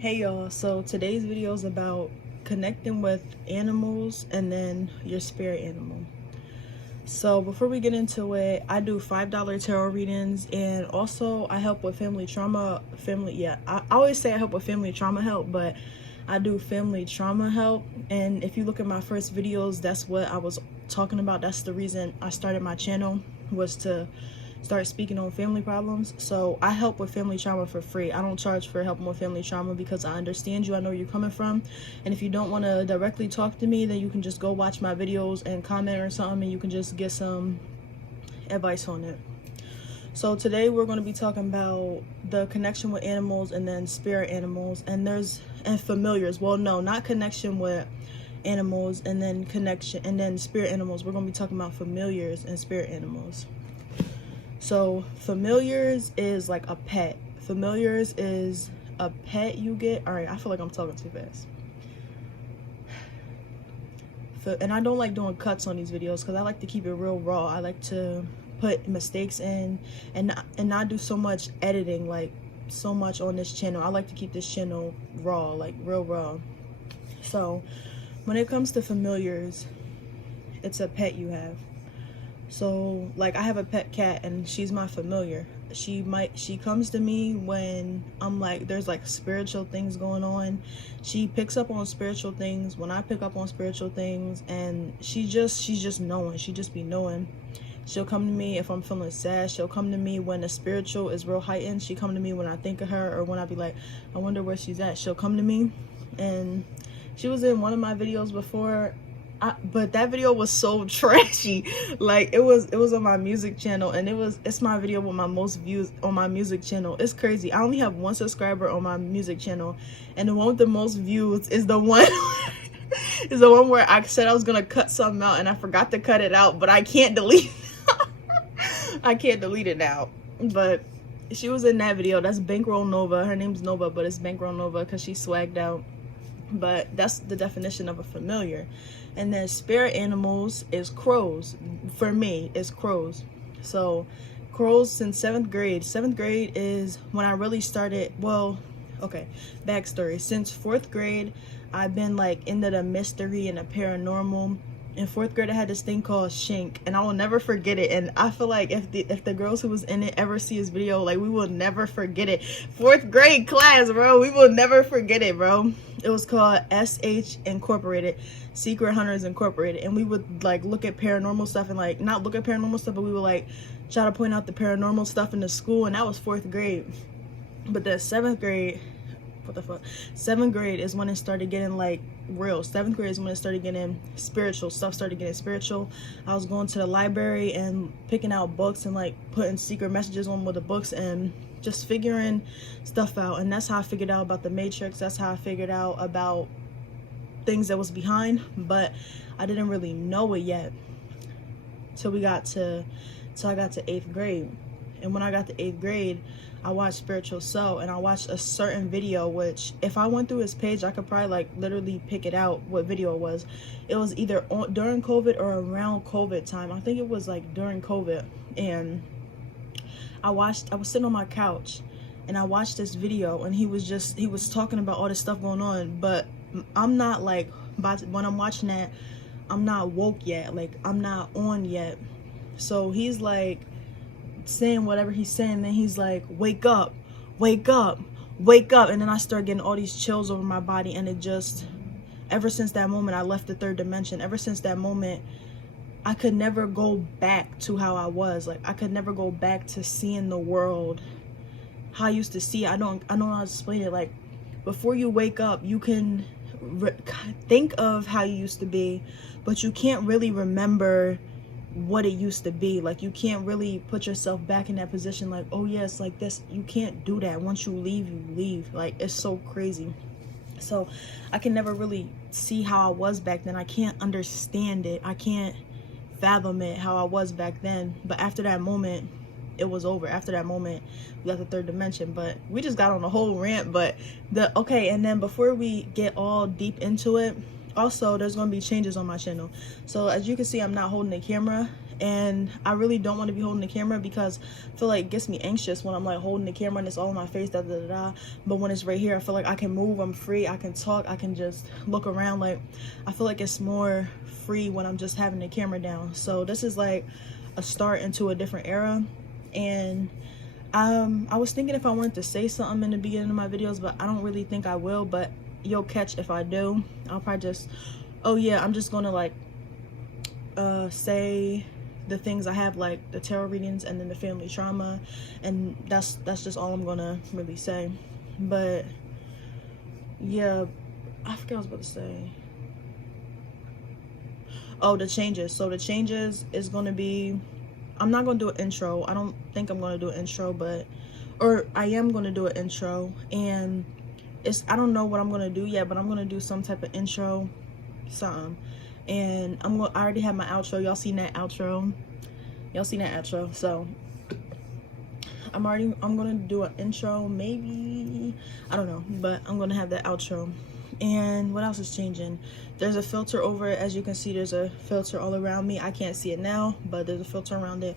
Hey y'all, so today's video is about connecting with animals and then your spirit animal. So before we get into it, I do $5 tarot readings, and also I help with family trauma. I always say I help with family trauma help, but I do family trauma help. And if you look at my first videos, that's what I was talking about. That's the reason I started my channel, was to start speaking on family problems. So I help with family trauma for free. I don't charge for helping with family trauma because I understand you. I know where you're coming from. And if you don't want to directly talk to me, then you can just go watch my videos and comment or something, and you can just get some advice on it. So today we're going to be talking about the connection with animals and then spirit animals, and familiars. Well, no, not connection with animals and then connection and then spirit animals. We're going to be talking about familiars and spirit animals. So familiars is like a pet. Familiars is a pet you get. All right, I feel like I'm talking too fast. And I don't like doing cuts on these videos because I like to keep it real raw. I like to put mistakes in and not do so much editing, like so much on this channel. I like to keep this channel raw, like real raw. So when it comes to familiars, it's a pet you have. So like I have a pet cat and she's my familiar. She comes to me when I'm like, there's like spiritual things going on. She picks up on spiritual things when I pick up on spiritual things, and she's just knowing. She just be knowing. She'll come to me if I'm feeling sad. She'll come to me when the spiritual is real heightened. She come to me when I think of her, or when I be like, I wonder where she's at. She'll come to me. And she was in one of my videos before. But that video was so trashy. Like it was on my music channel, and it's my video with my most views on my music channel. It's crazy. I only have 1 subscriber on my music channel, and the one with the most views is the one is the one where I said I was gonna cut something out and I forgot to cut it out, but I can't delete I can't delete it now. But she was in that video. That's Bankroll Nova. Her name's Nova, but it's Bankroll Nova because she swagged out. But that's the definition of a familiar. And then spirit animals is crows. For me, it's crows. So crows since 7th grade. 7th grade is when I really started. Well, okay, backstory. Since 4th grade, I've been like into the mystery and the paranormal. In 4th grade, I had this thing called Shink, and I will never forget it. And I feel like if the girls who was in it ever see this video, like, we will never forget it. 4th grade class, bro, we will never forget it, bro. It was called SH Incorporated, Secret Hunters Incorporated, and we would like look at paranormal stuff, and like not look at paranormal stuff, but we would like try to point out the paranormal stuff in the school. And that was 4th grade. But the 7th grade, what the fuck, 7th grade is when it started getting like real. 7th grade is when it started getting spiritual. Stuff started getting spiritual. I was going to the library and picking out books and like putting secret messages on with the books and just figuring stuff out. And that's how I figured out about the Matrix. That's how I figured out about things that was behind, but I didn't really know it yet till I got to 8th grade. And when I got to 8th grade, I watched Spiritual Soul, and I watched a certain video, which if I went through his page, I could probably like literally pick it out what video it was. It was either during COVID or around COVID time. I think it was like during COVID. And I was sitting on my couch and I watched this video, and he was talking about all this stuff going on, but I'm not like, when I'm watching that, I'm not woke yet. Like, I'm not on yet. So he's like saying whatever he's saying, then he's like, wake up, wake up, wake up. And then I start getting all these chills over my body, and it just, ever since that moment, I left the 3rd dimension. Ever since that moment, I could never go back to how I was. Like, I could never go back to seeing the world how I used to see it. I don't know how to explain it. Like, before you wake up, you can think of how you used to be, but you can't really remember what it used to be. Like, you can't really put yourself back in that position, like, oh yes, like this. You can't do that. Once you leave, you leave. Like, it's so crazy. So I can never really see how I was back then. I can't understand it. I can't fathom it, how I was back then. But after that moment, it was over. After that moment, we left the 3rd dimension. But we just got on a whole rant. But okay, and then before we get all deep into it, also there's going to be changes on my channel. So as you can see, I'm not holding the camera, and I really don't want to be holding the camera because I feel like it gets me anxious when I'm like holding the camera and it's all in my face, da da da da. But when it's right here, I feel like I can move, I'm free, I can talk, I can just look around. Like, I feel like it's more free when I'm just having the camera down. So this is like a start into a different era. And I was thinking if I wanted to say something in the beginning of my videos, but I don't really think I will. But you'll catch if I do. I'll probably just, oh yeah, I'm just gonna like say the things I have, like the tarot readings and then the family trauma, and that's just all I'm gonna really say. But yeah, I forgot what I was about to say. Oh, the changes. So the changes is gonna be, I'm not gonna do an intro. I don't think I'm gonna do an intro, but, or I am gonna do an intro, and it's, I don't know what I'm gonna do yet, but I'm gonna do some type of intro, something. And I already have my outro. Y'all seen that outro? Y'all seen that outro? So I'm gonna do an intro, maybe, I don't know, but I'm gonna have that outro. And what else is changing? There's a filter over it. As you can see, there's a filter all around me. I can't see it now, but there's a filter around it.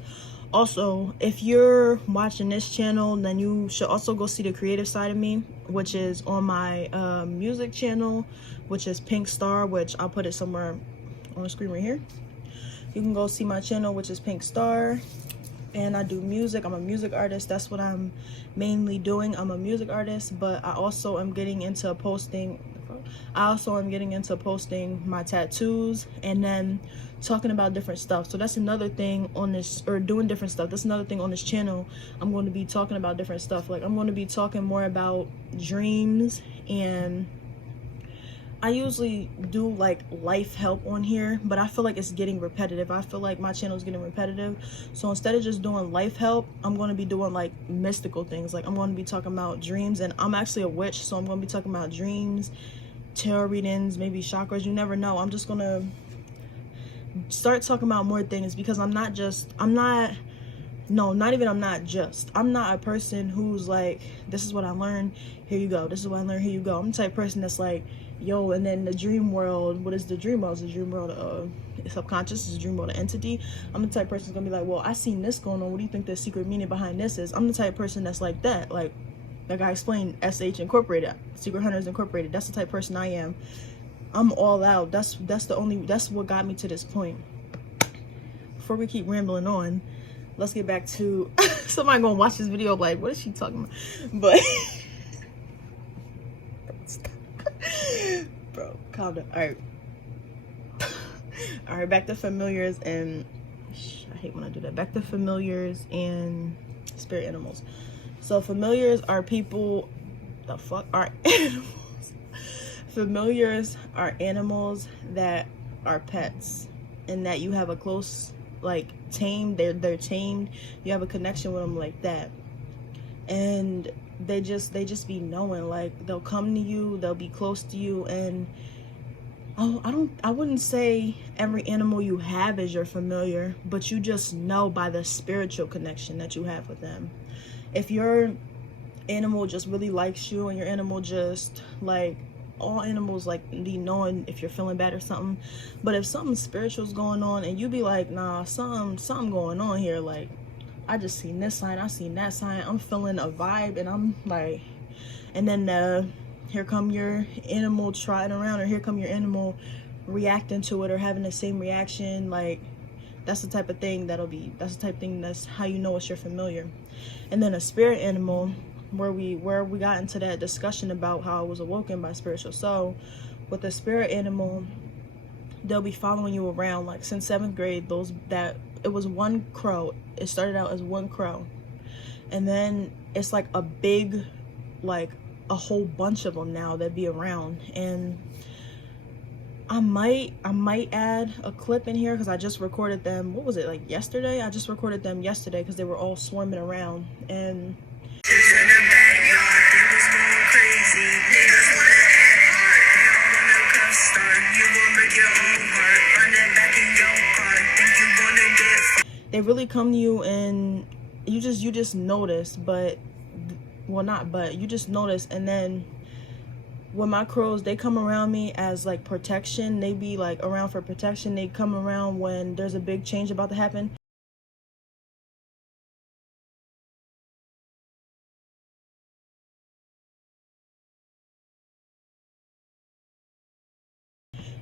Also, if you're watching this channel, then you should also go see the creative side of me, which is on my music channel, which is Pink Star, which I'll put it somewhere on the screen right here. You can go see my channel, which is Pink Star, and I do music. I'm a music artist. That's what I'm mainly doing. I'm a music artist, but I also am getting into posting my tattoos and then talking about different stuff. So that's another thing on this, or doing different stuff. That's another thing on this channel. I'm going to be talking about different stuff. Like, I'm going to be talking more about dreams, and I usually do like life help on here, but I feel like it's getting repetitive. I feel like my channel is getting repetitive. So instead of just doing life help, I'm going to be doing like mystical things. Like, I'm going to be talking about dreams, and I'm actually a witch, so I'm going to be talking about dreams, tarot readings, maybe chakras. You never know. I'm just going to start talking about more things, because I'm not a person who's like, this is what I learned, here you go, this is what I learned, here you go. I'm the type of person that's like, yo, and then the dream world, what is the dream world? Is the dream world subconscious? Is the dream world an entity? I'm the type of person who's gonna be like, well, I seen this going on, what do you think the secret meaning behind this is? I'm the type of person that's like that. Like I explained, SH Incorporated, Secret Hunters Incorporated, that's the type of person I am. I'm all out. That's what got me to this point. Before we keep rambling on, let's get back to somebody gonna watch this video like, what is she talking about? But bro, calm down. All right, back to familiars and I hate when I do that. Back to familiars and spirit animals. So familiars are people, the fuck are animals? Familiars are animals that are pets, and that you have a close, like, tamed, they're tamed, you have a connection with them like that. And they just be knowing, like, they'll come to you, they'll be close to you. And I wouldn't say every animal you have is your familiar, but you just know by the spiritual connection that you have with them. If your animal just really likes you, and your animal just, like, all animals like be knowing if you're feeling bad or something, but if something spiritual's going on and you be like, nah, something going on here, like, I just seen this sign, I seen that sign, I'm feeling a vibe, and I'm like, and then here come your animal trotting around, or here come your animal reacting to it or having the same reaction, like, that's the type of thing that's how you know it's your familiar. And then a spirit animal, where we got into that discussion about how I was awoken by spiritual soul. With a spirit animal, they'll be following you around, like, since 7th grade. It was one crow. It started out as one crow, and then it's like a big, like, a whole bunch of them now that be around. And I might add a clip in here, because I just recorded them, what was it, like yesterday? I just recorded them yesterday because they were all swarming around. And they really come to you, and you just notice, but, well, not but, you just notice. And then when my crows, they come around me as like protection. They be like around for protection. They come around when there's a big change about to happen.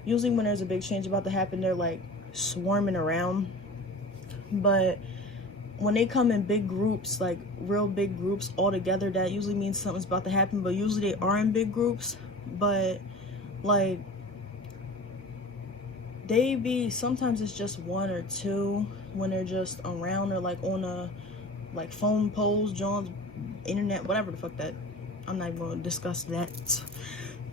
Usually when there's a big change about to happen, they're like swarming around. But when they come in big groups, like real big groups all together, that usually means something's about to happen. But usually they are in big groups. But like they be, sometimes it's just one or two when they're just around, or like on a like phone poles, John's internet, whatever the fuck that, I'm not even gonna discuss that.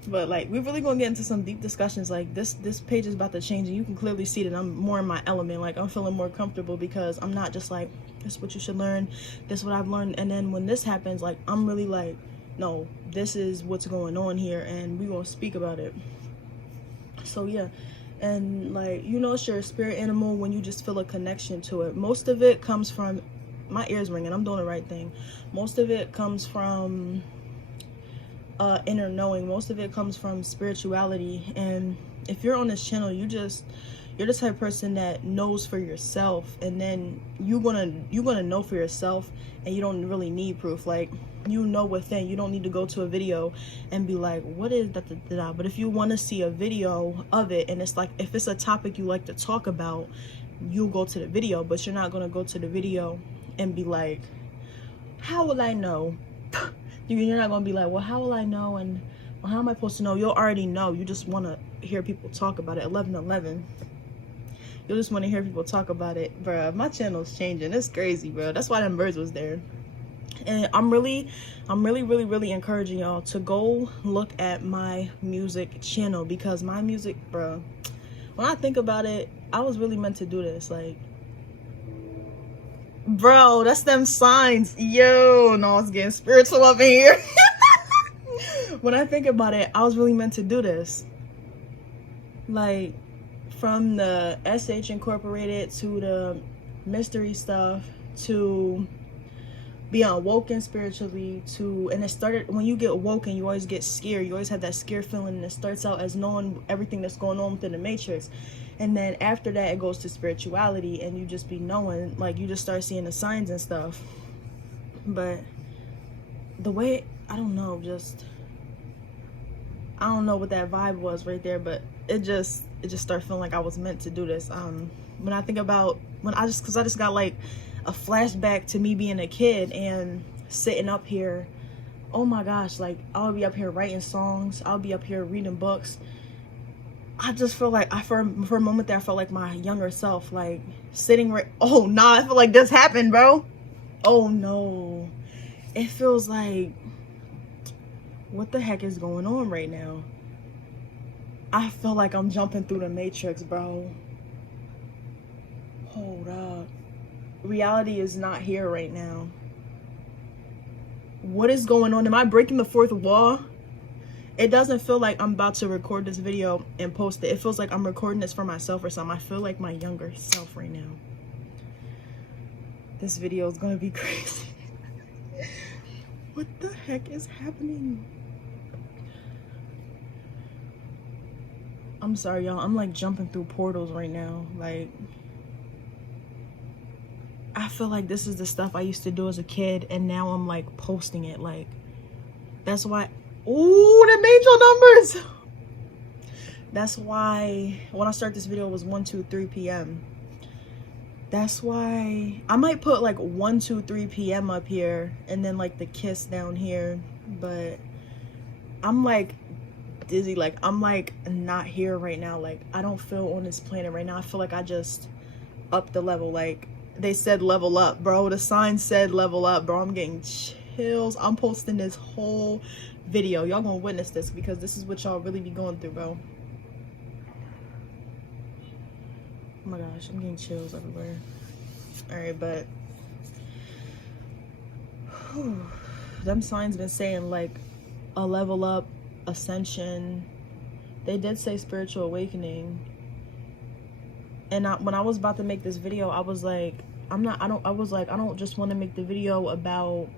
But like, we're really gonna get into some deep discussions. Like this page is about to change, and you can clearly see that I'm more in my element. Like I'm feeling more comfortable because I'm not just like, this is what you should learn, this is what I've learned, and then when this happens, like I'm really like, no, this is what's going on here, and we're gonna speak about it. So yeah. And like, you know, it's your spirit animal when you just feel a connection to it. Most of it comes from, my ears ringing, I'm doing the right thing. Most of it comes from inner knowing. Most of it comes from spirituality. And if you're on this channel, you're the type of person that knows for yourself, and then you're gonna know for yourself, and you don't really need proof. Like, you know within, you don't need to go to a video and be like, what is that? But if you want to see a video of it, and it's like, if it's a topic you like to talk about, you'll go to the video. But you're not gonna go to the video and be like, how will I know? You're not gonna be like, well, how will I know, and well, how am I supposed to know? You'll already know. You just want to hear people talk about it. 11:11. You'll just want to hear people talk about it. Bruh, my channel's changing. It's crazy, bro. That's why them birds was there. And I'm really encouraging y'all to go look at my music channel, because my music, bro, when I think about it, I was really meant to do this. Like, bro, that's them signs. Yo, no, it's getting spiritual up in here. When I think about it, I was really meant to do this. Like, from the SH Incorporated to the mystery stuff to be awoken spiritually, to, and it started when you get awoken, you always get scared. You always have that scare feeling, and it starts out as knowing everything that's going on within the matrix, and then after that it goes to spirituality, and you just be knowing, like you just start seeing the signs and stuff. But the way, I don't know, I don't know what that vibe was right there, but it just started feeling like I was meant to do this. When I think about because I just got like a flashback to me being a kid and sitting up here. Oh my gosh, like I'll be up here writing songs, I'll be up here reading books. I just feel like for a moment there, I felt like my younger self, like sitting right, oh nah, I feel like this happened, bro. Oh no, it feels like, what the heck is going on right now? I feel like I'm jumping through the matrix, bro. Hold up. Reality is not here right now. What is going on? Am I breaking the fourth wall? It doesn't feel like I'm about to record this video and post it. It feels like I'm recording this for myself or something. I feel like my younger self right now. This video is gonna be crazy. What the heck is happening? I'm sorry, y'all. I'm like jumping through portals right now. Like, I feel like this is the stuff I used to do as a kid, and now I'm like posting it. Like, that's why. Ooh, the angel numbers. That's why when I start this video, it was 1, 2, 3 p.m. That's why I might put like 1, 2, 3 p.m. up here, and then like the kiss down here. But I'm like dizzy. Like, I'm like not here right now. Like, I don't feel on this planet right now. I feel like I just upped the level. Like, they said level up, bro. The sign said level up, bro. I'm getting chills. I'm posting this whole video. Y'all gonna witness this, because this is what y'all really be going through, bro. Oh my gosh, I'm getting chills everywhere. All right, but them signs been saying like a level up, ascension. They did say spiritual awakening. And when I was about to make this video, I was like, I don't just want to make the video about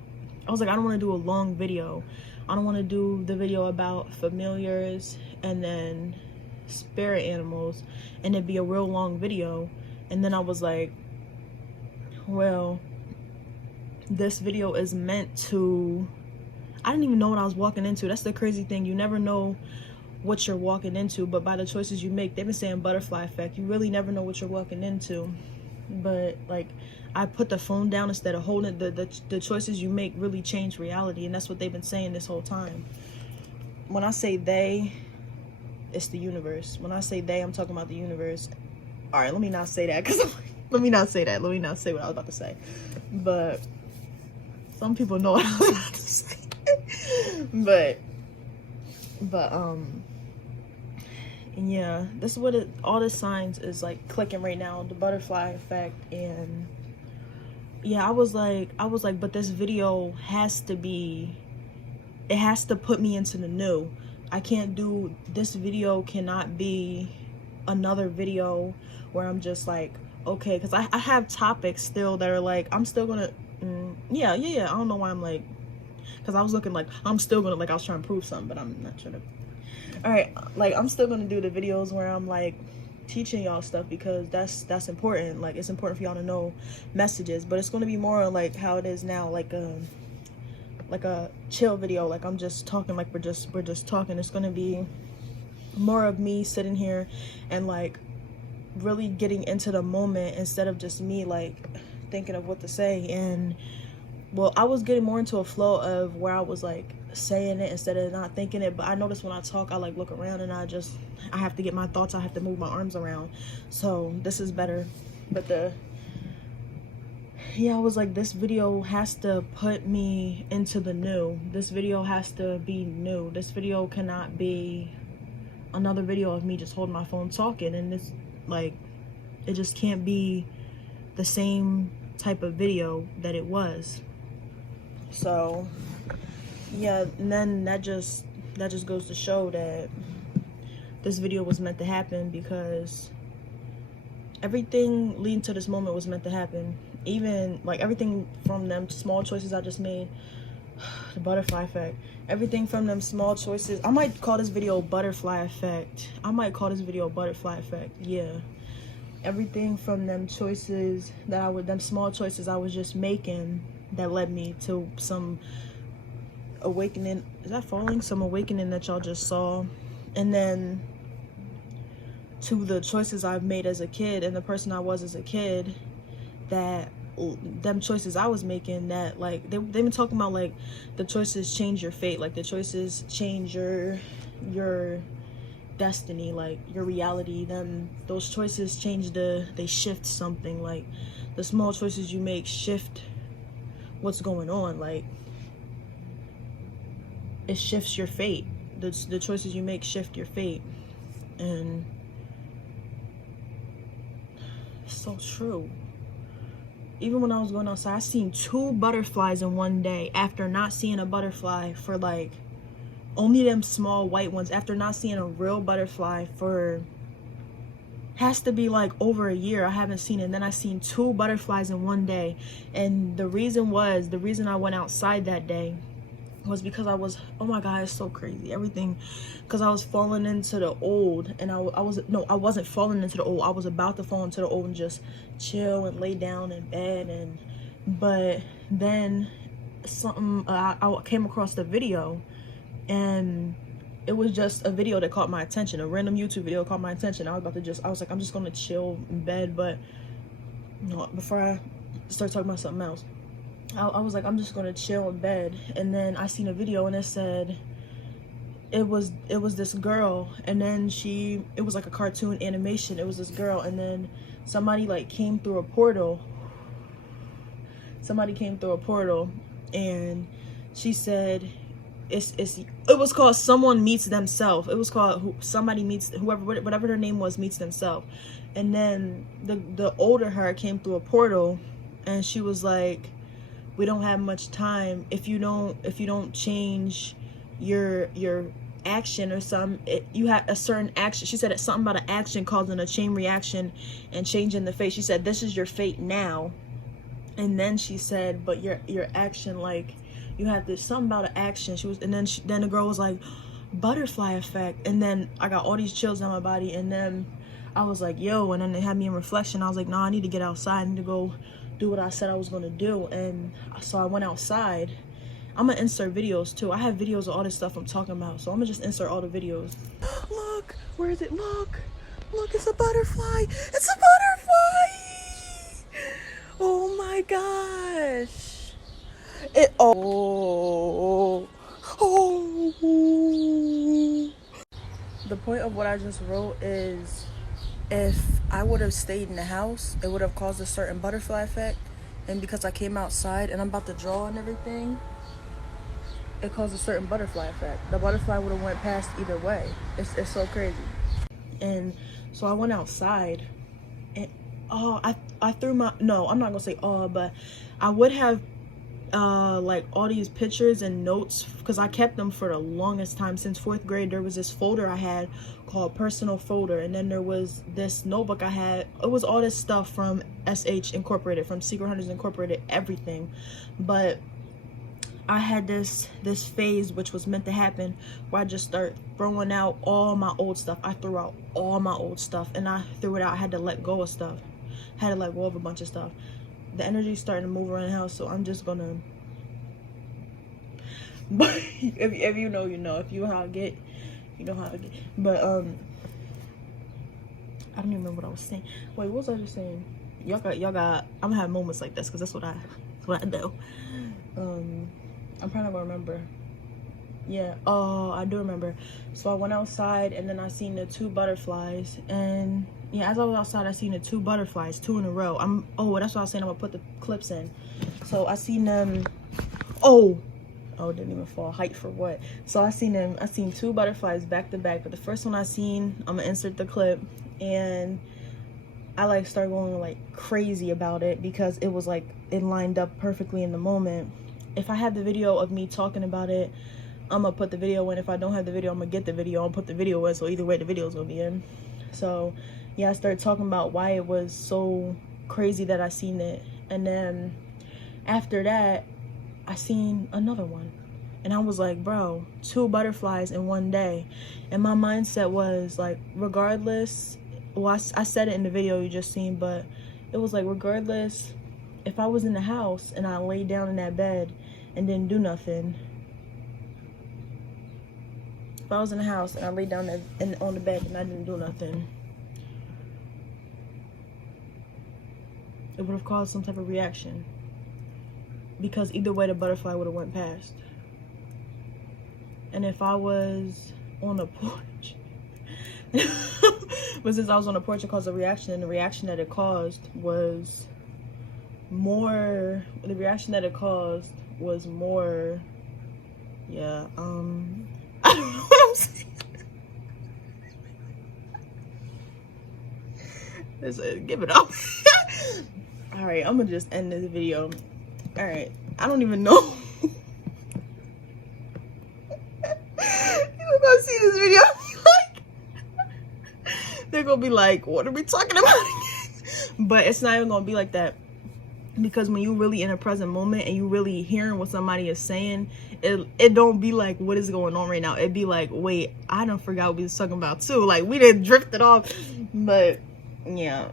I was like, I don't want to do a long video. I don't want to do the video about familiars and then spirit animals and it'd be a real long video. And then I was like, well, this video is meant to, I didn't even know what I was walking into. That's the crazy thing. You never know what you're walking into, but by the choices you make, they've been saying butterfly effect. You really never know what you're walking into. But like, I put the phone down instead of holding the choices you make really change reality, and that's what they've been saying this whole time. When I say they, it's the universe. When I say they, I'm talking about the universe. All right, let me not say that, because let me not say that. Let me not say what I was about to say. But some people know what I was about to say. but yeah, this is what all the signs is like clicking right now, the butterfly effect. And yeah, I was like, but this video has to be, it has to put me into the new. I can't do, this video cannot be another video where I'm just like, okay, because I have topics still that are like, I'm still gonna, yeah, I don't know why I'm like, because I was looking like, I'm still gonna, like, I was trying to prove something, but I'm not trying to. All right, like, I'm still gonna do the videos where I'm like teaching y'all stuff, because that's important. Like, it's important for y'all to know messages, but it's gonna be more like how it is now, like a chill video. Like, I'm just talking, like we're just talking. It's gonna be more of me sitting here and like really getting into the moment instead of just me like thinking of what to say. And well, I was getting more into a flow of where I was like saying it instead of not thinking it. But I notice when I talk, I like look around and I have to get my thoughts, I have to move my arms around. So this is better. But yeah, I was like, this video has to put me into the new. This video has to be new. This video cannot be another video of me just holding my phone talking. And this, like, it just can't be the same type of video that it was. So yeah, and then that just goes to show that this video was meant to happen, because everything leading to this moment was meant to happen. Even like everything from them small choices I just made, the butterfly effect, everything from them small choices. I might call this video butterfly effect. Yeah, everything from them choices that them small choices I was just making that led me to some awakening. Is that falling? Some awakening that y'all just saw. And then to the choices I've made as a kid and the person I was as a kid, that them choices I was making, that like they've been talking about like the choices change your fate, like the choices change your destiny, like your reality. Those choices change they shift something. Like the small choices you make shift what's going on. Like it shifts your fate. The choices you make shift your fate. And it's so true. Even when I was going outside, I seen 2 butterflies in one day after not seeing a butterfly for like only them small white ones. After not seeing a real butterfly for has to be like over a year, I haven't seen it. And then I seen 2 butterflies in one day. And the reason I went outside that day was because I was, oh my god, it's so crazy, everything, because I was falling into the old. And I wasn't falling into the old, I was about to fall into the old and just chill and lay down in bed. But then something, I came across the video, and it was just a video that caught my attention. A random YouTube video caught my attention. I was like, I'm just gonna chill in bed. But no, before I start talking about something else, I was like, I'm just gonna chill in bed. And then I seen a video and it said it was this girl, and then it was like a cartoon animation. It was this girl, and then somebody like came through a portal. And she said it was called Someone Meets Themselves. It was called Somebody Meets, whatever their name was, meets themselves. And then the older her came through a portal, and she was like, we don't have much time. If you don't change your action or something, you have a certain action. She said it's something about an action causing a chain reaction and changing the fate. She said, this is your fate now. And then she said, but your action, like you had this something about an action. She was, and then the girl was like, butterfly effect. And then I got all these chills on my body, and then I was like, yo, and then they had me in reflection. I was like, no, I need to get outside. I need to go do what I said I was gonna do. And so I went outside. I'm gonna insert videos too. I have videos of all this stuff I'm talking about, so I'm gonna just insert all the videos. Look, where is it? Look, it's a butterfly. It's a butterfly. Oh my gosh. The point of what I just wrote is, if I would have stayed in the house, it would have caused a certain butterfly effect. And because I came outside and I'm about to draw and everything, it caused a certain butterfly effect. The butterfly would have went past either way. It's so crazy. And so I went outside, and I threw my, no, I'm not gonna say but I would have like all these pictures and notes, because I kept them for the longest time. Since 4th grade, there was this folder I had called personal folder, and then there was this notebook I had. It was all this stuff from SH Incorporated, from Secret Hunters Incorporated, everything. But I had this phase which was meant to happen, where I just start throwing out all my old stuff. I threw out all my old stuff, and I threw it out. I had to let go of stuff. I had to let go of a bunch of stuff. The energy's starting to move around the house, so I'm just gonna, but if you know, you know. If you know how I get, you know how I get. But I don't even remember what I was saying. Wait, what was I just saying? Y'all got I'm gonna have moments like this, because that's what I do. I'm trying to remember. Yeah, I do remember. So I went outside, and then I seen the 2 butterflies, and yeah, as I was outside, I seen the 2 butterflies, 2 in a row. That's what I was saying. I'm gonna put the clips in. So I seen them. Oh, it didn't even fall. Height for what? So I seen 2 butterflies back to back. But the first one I seen, I'm gonna insert the clip, and I like started going like crazy about it, because it was like it lined up perfectly in the moment. If I have the video of me talking about it, I'm gonna put the video in. If I don't have the video, I'm gonna get the video and put the video in. So either way, the video is gonna be in. So yeah, I started talking about why it was so crazy that I seen it. And then after that, I seen another one, and I was like, bro, 2 butterflies in one day. And my mindset was like, regardless, well, I said it in the video you just seen, but it was like, regardless, if I was in the house and I laid down in that bed and didn't do nothing, if I was in the house and I laid down on the bed and I didn't do nothing, it would have caused some type of reaction, because either way the butterfly would have went past. And if I was on the porch, but since I was on the porch, it caused a reaction, and the reaction that it caused was more, yeah, I don't know what I'm saying. Give it up. All right, I'm gonna just end this video. All right, I don't even know. People gonna see this video and be like, they're gonna be like, what are we talking about again? But it's not even gonna be like that, because when you really in a present moment and you really hearing what somebody is saying, it don't be like, what is going on right now? It'd be like, wait, I done forgot what we was talking about too. Like, we didn't drifted off. But yeah,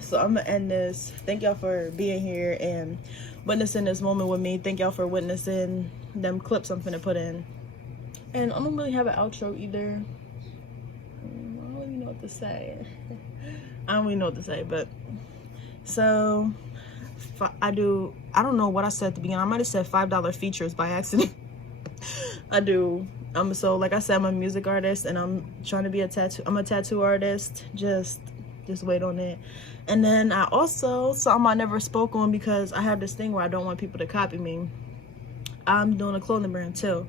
so I'm gonna end this. Thank y'all for being here and witnessing this moment with me. Thank y'all for witnessing them clips I'm finna put in. And I don't really have an outro either. I don't really know what to say. I don't really know what to say, but so I don't know what I said at the beginning. I might have said $5 features by accident. I do. So like I said, I'm a music artist, and I'm trying to be a tattoo artist. Just wait on it. And then I also, something I never spoke on, because I have this thing where I don't want people to copy me. I'm doing a clothing brand too.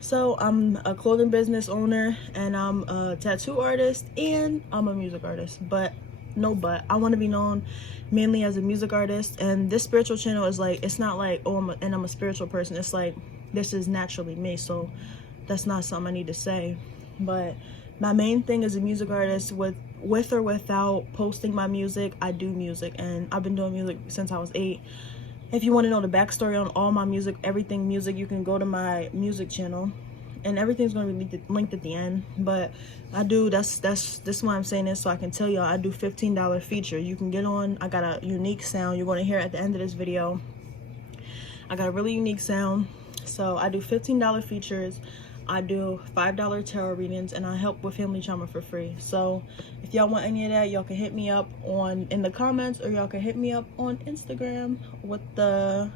So I'm a clothing business owner, and I'm a tattoo artist, and I'm a music artist. But I want to be known mainly as a music artist. And this spiritual channel is like, it's not like, oh, I'm a spiritual person. It's like, this is naturally me, so that's not something I need to say. But my main thing is a music artist. With or without posting my music, I do music, and I've been doing music since I was 8. If you want to know the backstory on all my music, everything music, you can go to my music channel, and everything's going to be linked at the end. But I do, this is why I'm saying this, so I can tell y'all I do $15 feature. You can get on. I got a unique sound you're going to hear at the end of this video. I got a really unique sound. So I do $15 features. I do $5 tarot readings, and I help with family trauma for free. So if y'all want any of that, y'all can hit me up in the comments, or y'all can hit me up on Instagram with the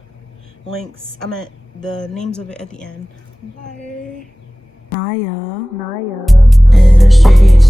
links. I meant the names of it at the end. Bye. Naya in the streets.